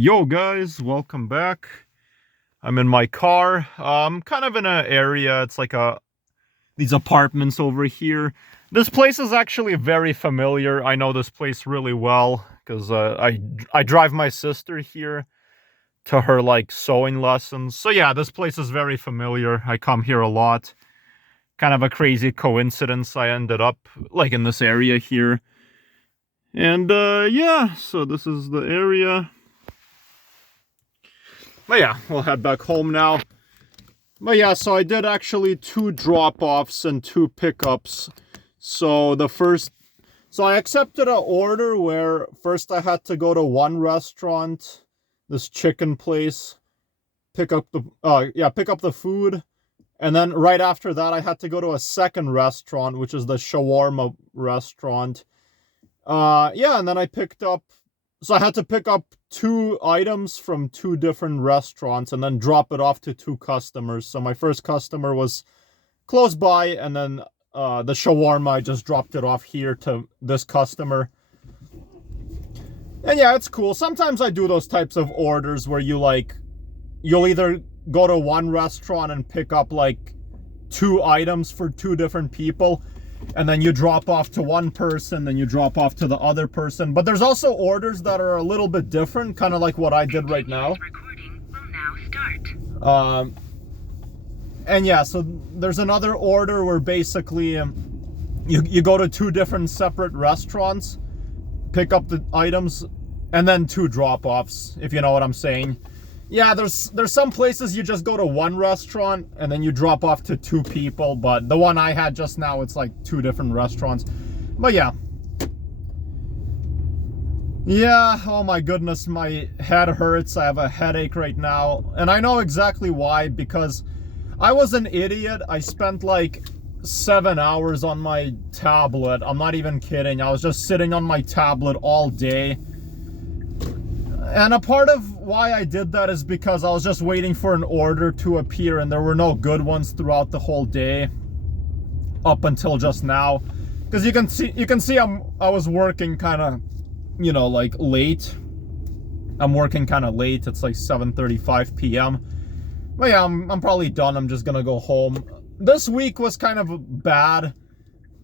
Yo guys, welcome back. I'm in my car. I'm kind of in an area. It's like these apartments over here. This place is actually very familiar. I know this place really well because I drive my sister here to her like sewing lessons. So yeah, this place is very familiar. I come here a lot. Kind of a crazy coincidence. I ended up like in this area here. And yeah, so this is the area. But yeah, we'll head back home now. But yeah, so I did actually 2 drop-offs and 2 pickups. So I accepted an order where first I had to go to one restaurant, this chicken place, pick up the food. And then right after that, I had to go to a second restaurant, which is the shawarma restaurant. And then I had to pick up 2 items from 2 different restaurants and then drop it off to 2 customers. So my first customer was close by, and then the shawarma, I just dropped it off here to this customer. And yeah, it's cool. Sometimes I do those types of orders where you'll either go to one restaurant and pick up like 2 items for 2 different people, and then you drop off to one person, then you drop off to the other person. But there's also orders that are a little bit different, kind of like what I did right now. Recording will now start. And yeah, so there's another order where basically you go to 2 different separate restaurants, pick up the items, and then 2 drop-offs, if you know what I'm saying. Yeah, there's some places you just go to one restaurant and then you drop off to 2 people, but the one I had just now, it's like 2 different restaurants. But yeah. Yeah, oh my goodness, my head hurts. I have a headache right now. And I know exactly why, because I was an idiot. I spent like 7 hours on my tablet. I'm not even kidding. I was just sitting on my tablet all day. And a part of why I did that is because I was just waiting for an order to appear, and there were no good ones throughout the whole day up until just now. Because you can see I was working kind of, like late. I'm working kind of late. It's like 7:35 p.m. But yeah, I'm probably done. I'm just gonna go home. This week was kind of bad.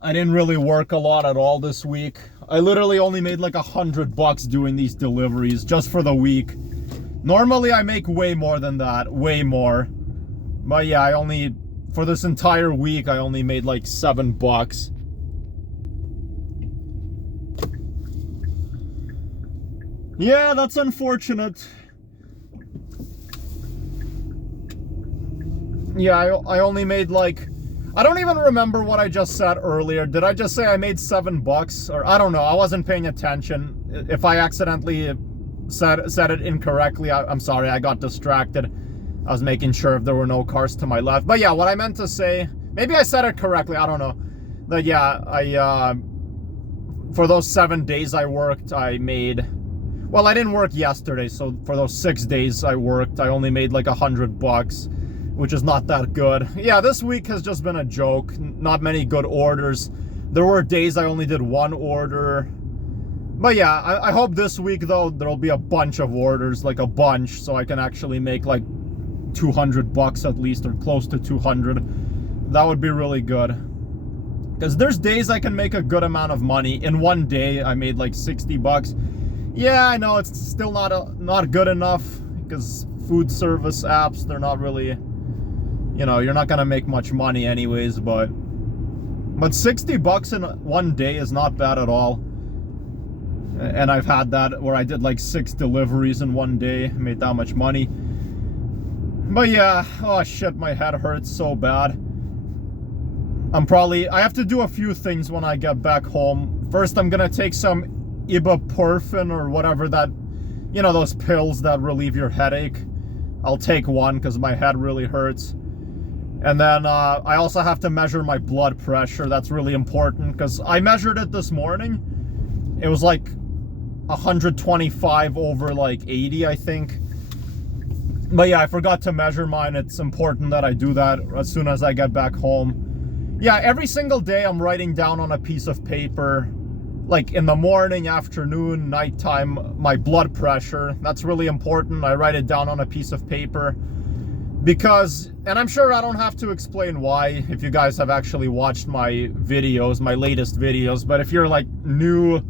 I didn't really work a lot at all this week. I literally only made like $100 doing these deliveries just for the week. Normally I make way more than that, way more. But yeah, for this entire week, I only made like $7. Yeah, that's unfortunate. Yeah, I only made like, I don't even remember what I just said earlier. Did I just say I made $7? Or I don't know. I wasn't paying attention. If I accidentally said it incorrectly, I'm sorry. I got distracted. I was making sure if there were no cars to my left. But yeah, what I meant to say, maybe I said it correctly. I don't know. But yeah, for those 7 days I worked, I didn't work yesterday. So for those 6 days I worked, I only made like $100. Which is not that good. Yeah, this week has just been a joke. Not many good orders. There were days I only did 1 order. But yeah, I hope this week though there'll be a bunch of orders, like a bunch, so I can actually make like $200 at least, or close to 200. That would be really good. Because there's days I can make a good amount of money. In one day I made like $60. Yeah, I know it's still not good enough, because food service apps, they're not really, you're not gonna make much money anyways, but $60 in one day is not bad at all. And I've had that where I did like 6 deliveries in one day, made that much money. But yeah, oh shit, my head hurts so bad. I have to do a few things when I get back home. First, I'm gonna take some ibuprofen or whatever that, those pills that relieve your headache. I'll take one because my head really hurts. And then I also have to measure my blood pressure. That's really important because I measured it this morning. It was like 125 over like 80, I think. But yeah, I forgot to measure mine. It's important that I do that as soon as I get back home. Yeah, every single day I'm writing down on a piece of paper like in the morning, afternoon, nighttime, my blood pressure. That's really important. I write it down on a piece of paper because, and I'm sure I don't have to explain why if you guys have actually watched my videos, my latest videos, but if you're like new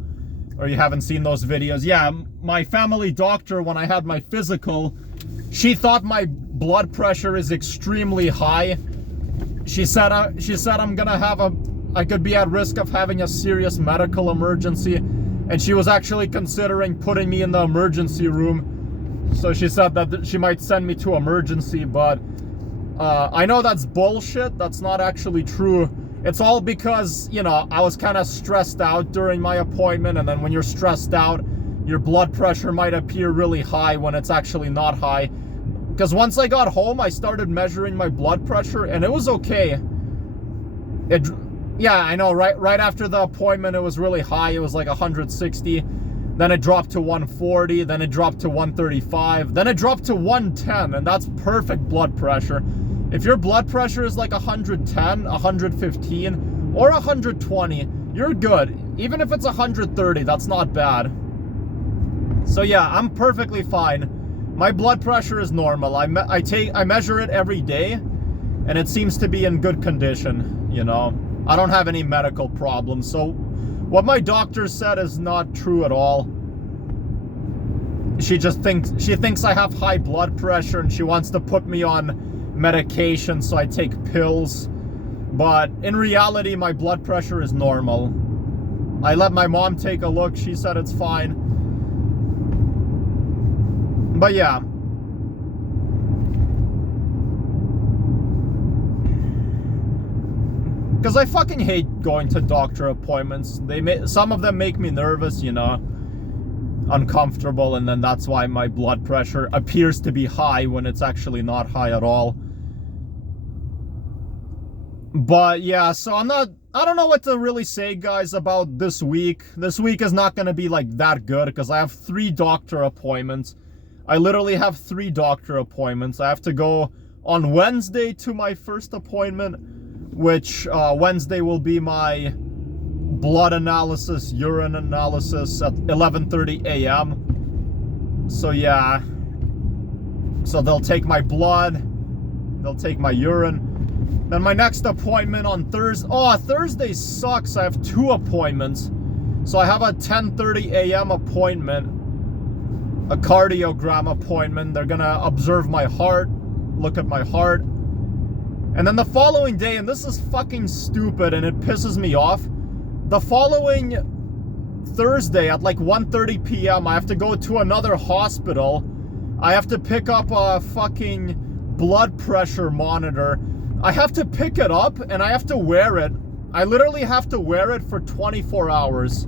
or you haven't seen those videos, yeah, my family doctor, when I had my physical, she thought my blood pressure is extremely high. She said I'm gonna have I could be at risk of having a serious medical emergency, and she was actually considering putting me in the emergency room. So she said that she might send me to emergency, but I know that's bullshit. That's not actually true. It's all because, you know, I was kind of stressed out during my appointment, and then when you're stressed out, your blood pressure might appear really high when it's actually not high. Because once I got home, I started measuring my blood pressure, and it was okay. Yeah, I know, right after the appointment, it was really high. It was like 160. Then it dropped to 140. Then it dropped to 135. Then it dropped to 110, and that's perfect blood pressure. If your blood pressure is like 110, 115, or 120, you're good. Even if it's 130, that's not bad. So yeah, I'm perfectly fine. My blood pressure is normal. I measure it every day, and it seems to be in good condition, you know. I don't have any medical problems. So what my doctor said is not true at all. She thinks I have high blood pressure, and she wants to put me on medication so I take pills. But in reality, my blood pressure is normal. I let my mom take a look. She said it's fine. But yeah. Because I fucking hate going to doctor appointments. Some of them make me nervous, you know, uncomfortable, and then that's why my blood pressure appears to be high when it's actually not high at all. But yeah, so I don't know what to really say, guys, about this week. This week is not going to be like that good because I have 3 doctor appointments. I literally have 3 doctor appointments. I have to go on Wednesday to my first appointment, which Wednesday will be my blood analysis, urine analysis at 11:30 a.m. So yeah, so they'll take my blood, they'll take my urine. Then my next appointment on Thursday. Oh, Thursday sucks. I have 2 appointments. So I have a 10:30 a.m. appointment, a cardiogram appointment. They're gonna observe my heart, look at my heart. And then the following day, and this is fucking stupid and it pisses me off, the following Thursday at like 1:30 p.m. I have to go to another hospital. I have to pick up a fucking blood pressure monitor. I have to pick it up and I have to wear it. I literally have to wear it for 24 hours.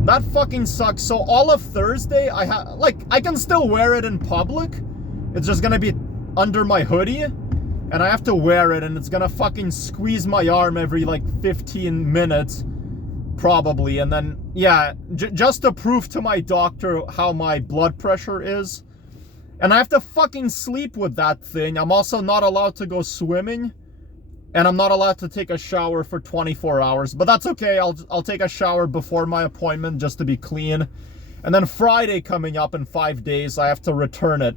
That fucking sucks. So all of Thursday, I can still wear it in public. It's just gonna be under my hoodie. And I have to wear it, and it's gonna fucking squeeze my arm every like 15 minutes, probably. And then, yeah, just to prove to my doctor how my blood pressure is. And I have to fucking sleep with that thing. I'm also not allowed to go swimming, and I'm not allowed to take a shower for 24 hours. But that's okay. I'll take a shower before my appointment just to be clean. And then Friday coming up in 5 days, I have to return it.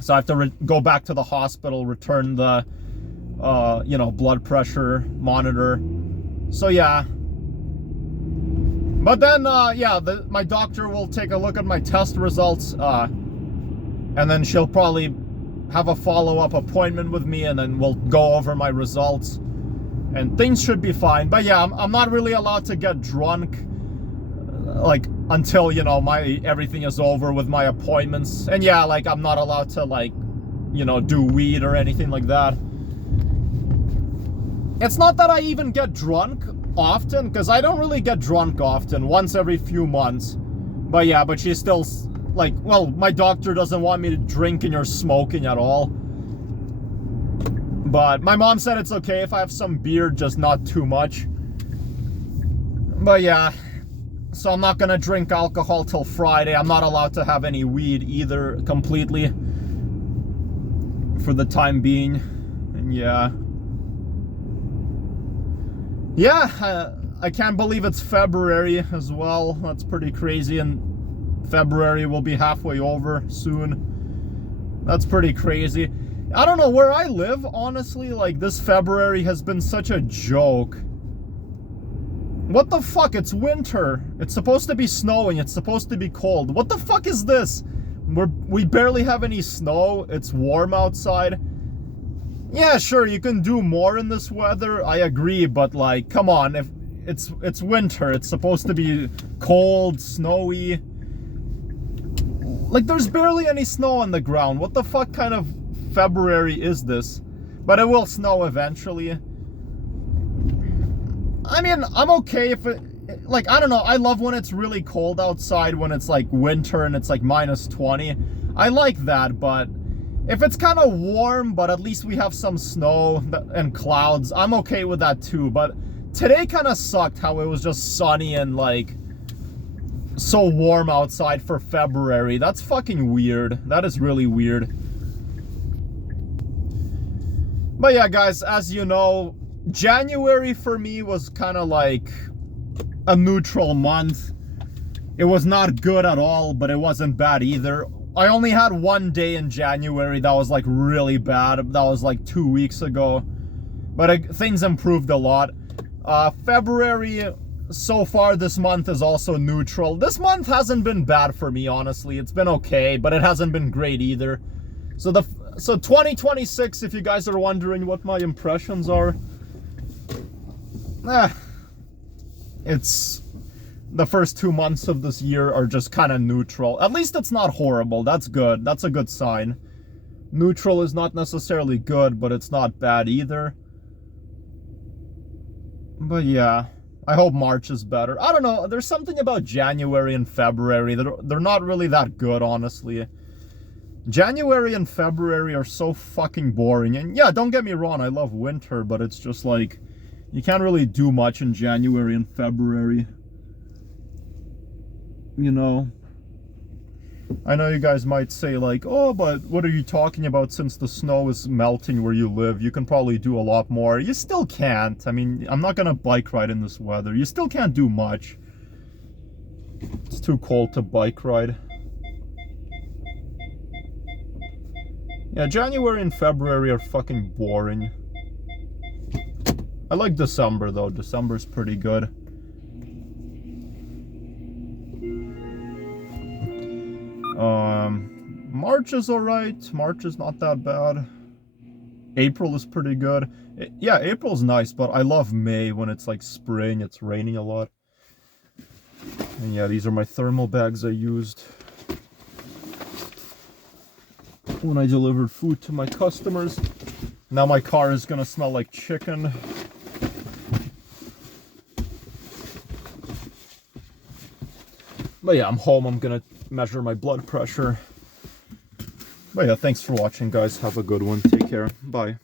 So I have to go back to the hospital, return the, you know, blood pressure monitor. So yeah. But then, yeah, my doctor will take a look at my test results, and then she'll probably have a follow-up appointment with me, and then we'll go over my results, and things should be fine. But yeah, I'm not really allowed to get drunk, like, until, you know, everything is over with my appointments. And yeah, like, I'm not allowed to, like, you know, do weed or anything like that. It's not that I even get drunk often, because I don't really get drunk often, once every few months. But yeah, but she's still, like, well, my doctor doesn't want me to drinking or smoking at all. But my mom said it's okay if I have some beer, just not too much. But yeah. So I'm not gonna drink alcohol till Friday. I'm not allowed to have any weed either, completely, for the time being. And yeah. Yeah, I can't believe it's February as well. That's pretty crazy, and February will be halfway over soon. That's pretty crazy. I don't know, where I live, honestly, like, this February has been such a joke. What the fuck? It's winter. It's supposed to be snowing. It's supposed to be cold. What the fuck is this? We barely have any snow. It's warm outside. Yeah, sure, you can do more in this weather. I agree, but like, come on. If it's winter, it's supposed to be cold, snowy. Like, there's barely any snow on the ground. What the fuck kind of February is this? But it will snow eventually. I mean, I'm okay if it, like, I don't know, I love when it's really cold outside, when it's like winter and it's like -20. I like that, but if it's kind of warm, but at least we have some snow and clouds, I'm okay with that too. But today kind of sucked how it was just sunny and like so warm outside for February. That's fucking weird. That is really weird. But yeah, guys, as you know, January for me was kind of like a neutral month. It was not good at all, but it wasn't bad either. I only had one day in January that was like really bad. That was like 2 weeks ago. But things improved a lot. February, so far this month is also neutral. This month hasn't been bad for me, honestly. It's been okay, but it hasn't been great either. So 2026, if you guys are wondering what my impressions are, it's the first 2 months of this year are just kind of neutral. At least it's not horrible. That's good. That's a good sign. Neutral is not necessarily good, but it's not bad either. But yeah, I hope March is better. I don't know. There's something about January and February that they're not really that good, honestly. January and February are so fucking boring. And yeah, don't get me wrong, I love winter, but it's just like, you can't really do much in January and February. You know? I know you guys might say like, oh, but what are you talking about, since the snow is melting where you live? You can probably do a lot more. You still can't. I mean, I'm not gonna bike ride in this weather. You still can't do much. It's too cold to bike ride. Yeah, January and February are fucking boring. I like December though. December's pretty good. March is alright. March is not that bad. April is pretty good. Yeah, April's nice, but I love May when it's like spring, it's raining a lot. And yeah, these are my thermal bags I used when I delivered food to my customers. Now my car is gonna smell like chicken. But yeah, I'm home. I'm gonna measure my blood pressure. But yeah, thanks for watching, guys. Have a good one. Take care. Bye.